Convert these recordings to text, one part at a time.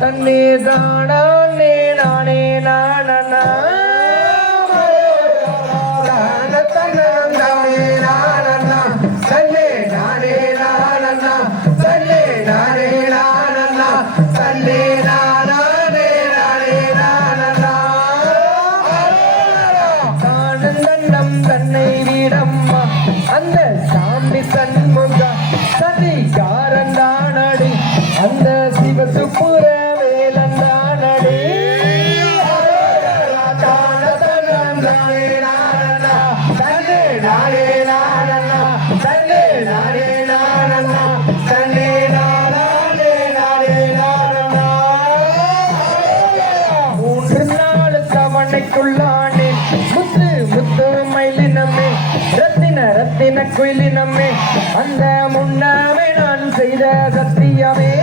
தண்ணி தானே நானே நானா தன்னை விடம்மா அந்த சிவசுப்புர வேலந்தானடி மூன்று நாள் தவணைக்குள்ளானே. முத்து முத்து மயிலினமே. ரத்தின ரத்தின குயிலினமே. அந்த முன்னமே நான் செய்த சத்தியமே.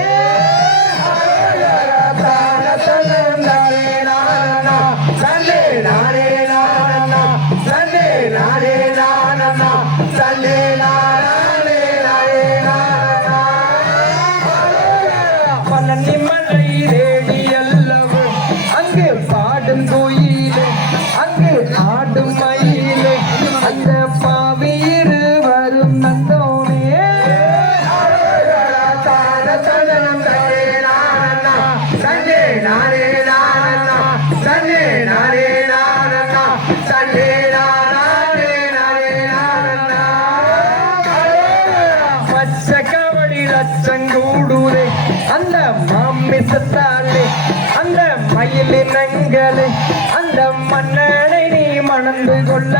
கவடி அந்த மாமிசத்தாலே அந்த மயிலினங்களே அந்த மன்னனை நீ மணந்து கொள்ள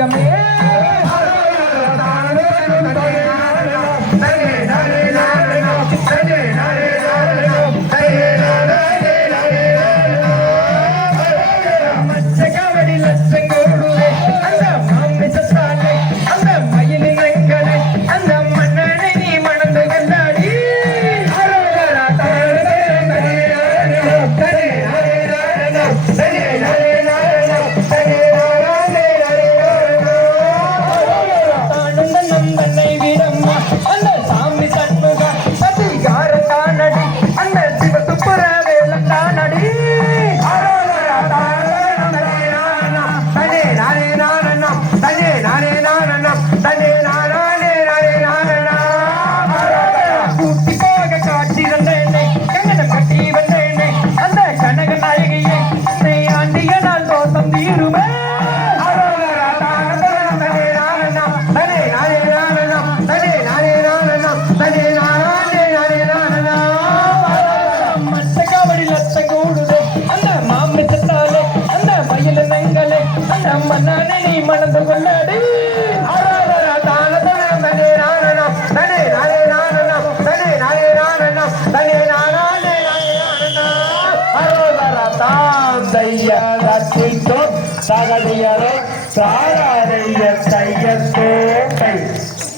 சத்தியமே மன்னனை நீ மணந்து கொள்ளடி சாகடியாரோ